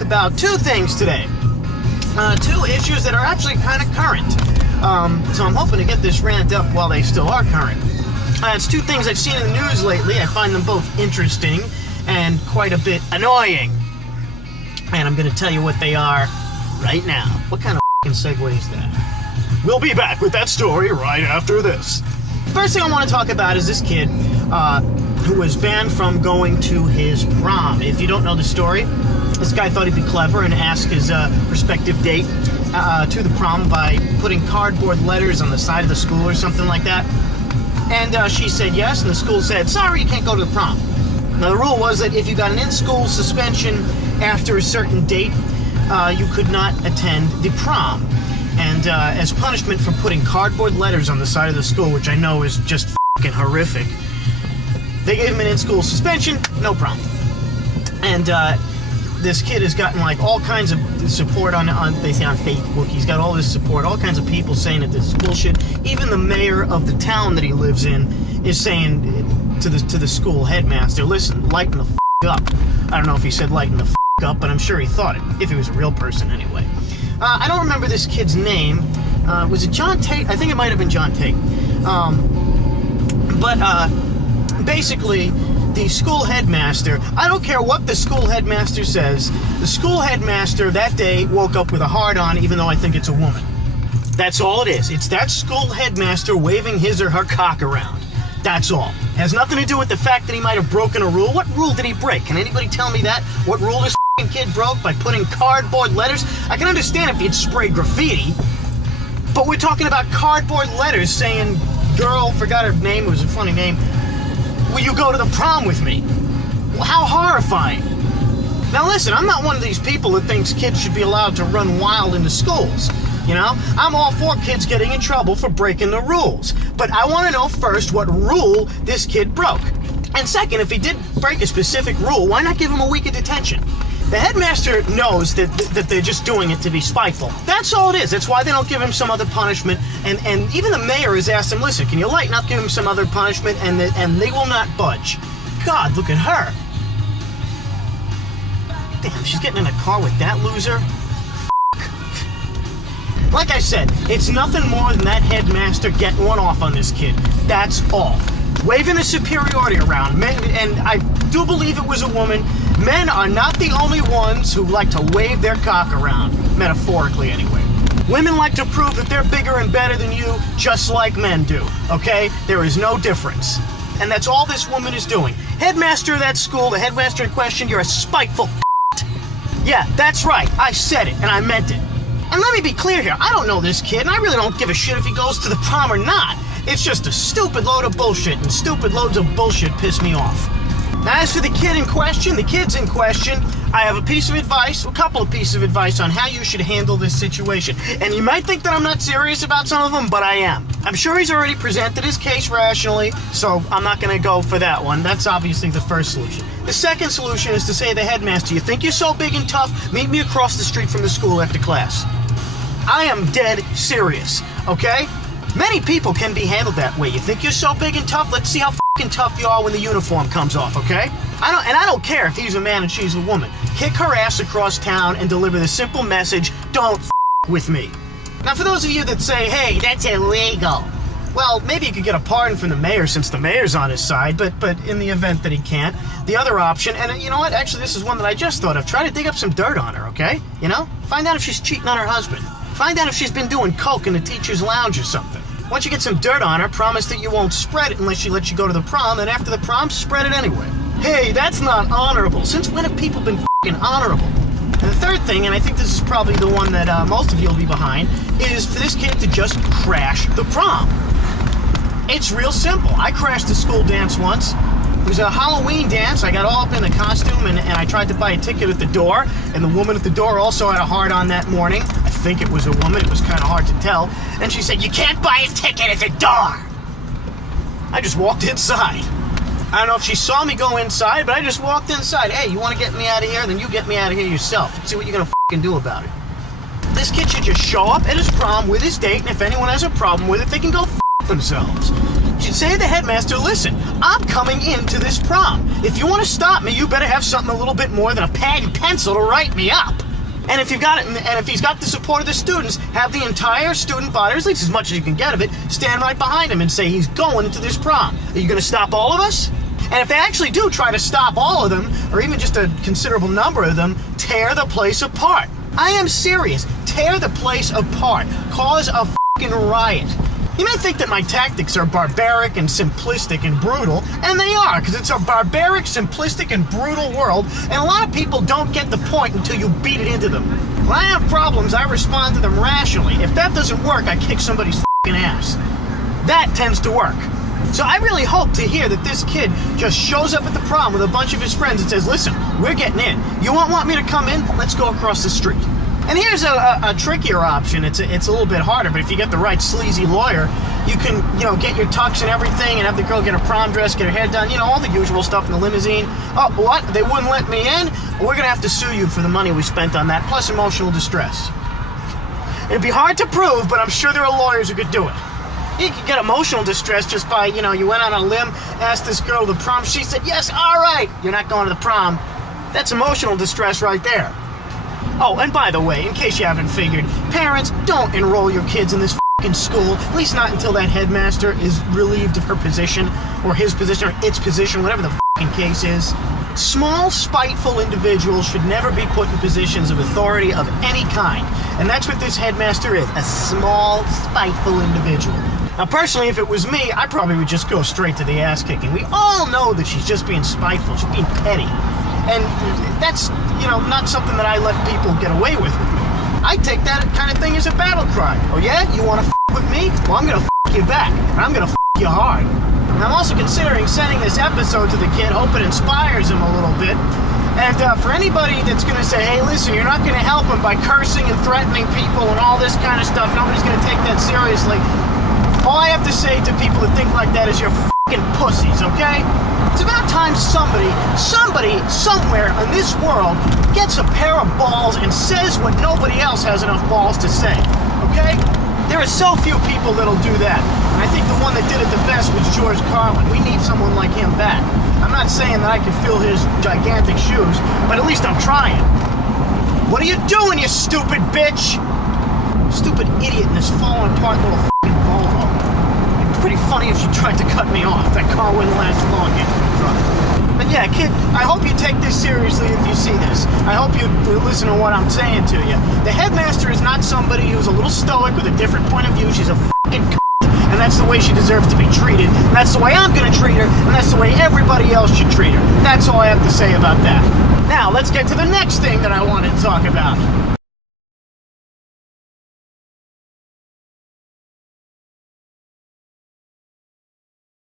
talk about two things today. Two issues that are actually kind of current. So I'm hoping to get this rant up while they still are current. It's two things I've seen in the news lately. I find them both interesting and quite a bit annoying. And I'm going to tell you what they are right now. What kind of f***ing segue is that? We'll be back with that story right after this. First thing I want to talk about is this kid who was banned from going to his prom. If you don't know the story, this guy thought he'd be clever and ask his prospective date to the prom by putting cardboard letters on the side of the school or something like that. And she said yes, and the school said, sorry, you can't go to the prom. Now, the rule was that if you got an in-school suspension after a certain date, you could not attend the prom. And as punishment for putting cardboard letters on the side of the school, which I know is just f***ing horrific, they gave him an in-school suspension, no prom. And this kid has gotten like all kinds of support on they say on Facebook. He's got all this support, all kinds of people saying that this is bullshit. Even the mayor of the town that he lives in is saying to the school headmaster, listen, lighten the f*** up. I don't know if he said lighten the f*** up, but I'm sure he thought it, if he was a real person anyway. I don't remember this kid's name. Was it John Tate? I think it might have been John Tate. Basically, the school headmaster, I don't care what the school headmaster says, the school headmaster that day woke up with a hard-on, even though I think it's a woman. That's all it is. It's that school headmaster waving his or her cock around. That's all. Has nothing to do with the fact that he might have broken a rule. What rule did he break? Can anybody tell me that? What rule this kid broke by putting cardboard letters? I can understand if he'd sprayed graffiti, but we're talking about cardboard letters saying, girl, forgot her name, it was a funny name, will you go to the prom with me? Well, how horrifying. Now listen, I'm not one of these people that thinks kids should be allowed to run wild in the schools. You know, I'm all for kids getting in trouble for breaking the rules. But I want to know first what rule this kid broke. And second, if he did break a specific rule, why not give him a week of detention? The headmaster knows that they're just doing it to be spiteful. That's all it is. That's why they don't give him some other punishment. And even the mayor has asked him, listen, can you lighten up, give him some other punishment? And they will not budge. God, look at her. Damn, she's getting in a car with that loser? Like I said, it's nothing more than that headmaster getting one off on this kid. That's all. Waving a superiority around. Men, and I do believe it was a woman. Men are not the only ones who like to wave their cock around. Metaphorically, anyway. Women like to prove that they're bigger and better than you, just like men do. Okay? There is no difference. And that's all this woman is doing. Headmaster of that school, the headmaster in question, you're a spiteful Yeah, that's right. I said it, and I meant it. And let me be clear here, I don't know this kid, and I really don't give a shit if he goes to the prom or not. It's just a stupid load of bullshit, and stupid loads of bullshit piss me off. Now, as for the kids in question, I have a couple of pieces of advice on how you should handle this situation. And you might think that I'm not serious about some of them, but I am. I'm sure he's already presented his case rationally, so I'm not going to go for that one. That's obviously the first solution. The second solution is to say to the headmaster, you think you're so big and tough? Meet me across the street from the school after class. I am dead serious, okay? Many people can be handled that way. You think you're so big and tough? Let's see how fucking tough you are when the uniform comes off, okay? I don't care if he's a man and she's a woman. Kick her ass across town and deliver the simple message, don't with me. Now, for those of you that say, hey, that's illegal. Well, maybe you could get a pardon from the mayor since the mayor's on his side, but in the event that he can't, the other option, and you know what? Actually, this is one that I just thought of. Try to dig up some dirt on her, okay? You know? Find out if she's cheating on her husband. Find out if she's been doing coke in the teacher's lounge or something. Once you get some dirt on her, promise that you won't spread it unless she lets you go to the prom, and after the prom, spread it anyway. Hey, that's not honorable. Since when have people been f***ing honorable? And the third thing, and I think this is probably the one that most of you will be behind, is for this kid to just crash the prom. It's real simple. I crashed a school dance once. It was a Halloween dance. I got all up in the costume, and I tried to buy a ticket at the door, and the woman at the door also had a hard-on that morning. I think it was a woman. It was kind of hard to tell. And she said, you can't buy a ticket at the door. I just walked inside. I don't know if she saw me go inside, but I just walked inside. Hey, you want to get me out of here? Then you get me out of here yourself. See what you're going to f***ing do about it. This kid should just show up at his prom with his date, and if anyone has a problem with it, they can go f*** themselves. She'd say to the headmaster, listen, I'm coming into this prom. If you want to stop me, you better have something a little bit more than a pad and pencil to write me up. And if you've got it, and if he's got the support of the students, have the entire student body, or at least as much as you can get of it, stand right behind him and say he's going to this prom. Are you going to stop all of us? And if they actually do try to stop all of them, or even just a considerable number of them, tear the place apart. I am serious. Tear the place apart. Cause a fucking riot. You may think that my tactics are barbaric and simplistic and brutal, and they are, because it's a barbaric, simplistic, and brutal world, and a lot of people don't get the point until you beat it into them. When I have problems, I respond to them rationally. If that doesn't work, I kick somebody's fucking ass. That tends to work. So I really hope to hear that this kid just shows up at the prom with a bunch of his friends and says, listen, we're getting in. You won't want me to come in? Let's go across the street. And here's a trickier option. It's a little bit harder, but if you get the right sleazy lawyer, you can, get your tux and everything and have the girl get her prom dress, get her hair done, all the usual stuff in the limousine. Oh, what? They wouldn't let me in? Well, we're going to have to sue you for the money we spent on that, plus emotional distress. It'd be hard to prove, but I'm sure there are lawyers who could do it. You could get emotional distress just by, you went on a limb, asked this girl to the prom, she said, yes, all right, you're not going to the prom. That's emotional distress right there. Oh, and by the way, in case you haven't figured, parents, don't enroll your kids in this f***ing school, at least not until that headmaster is relieved of her position, or his position, or its position, whatever the f***ing case is. Small, spiteful individuals should never be put in positions of authority of any kind. And that's what this headmaster is, a small, spiteful individual. Now, personally, if it was me, I probably would just go straight to the ass kicking. We all know that she's just being spiteful, she's being petty. And that's, not something that I let people get away with me. I take that kind of thing as a battle cry. Oh yeah? You want to f*** with me? Well, I'm going to f*** you back. And I'm going to f*** you hard. And I'm also considering sending this episode to the kid, hope it inspires him a little bit. And for anybody that's going to say, hey, listen, you're not going to help him by cursing and threatening people and all this kind of stuff, nobody's going to take that seriously. All I have to say to people that think like that is you're f***ing pussies, okay? It's about time somebody, somewhere in this world gets a pair of balls and says what nobody else has enough balls to say, okay? There are so few people that'll do that. And I think the one that did it the best was George Carlin. We need someone like him back. I'm not saying that I can fill his gigantic shoes, but at least I'm trying. What are you doing, you stupid bitch? Stupid idiot in this falling apart little f***ing Volvo. It'd be pretty funny if she tried to cut me off. That car wouldn't last long after the truck. But yeah, kid, I hope you take this seriously if you see this. I hope you listen to what I'm saying to you. The headmaster is not somebody who's a little stoic with a different point of view. She's a f***ing c***, and that's the way she deserves to be treated. And that's the way I'm gonna treat her, and that's the way everybody else should treat her. That's all I have to say about that. Now, let's get to the next thing that I wanted to talk about.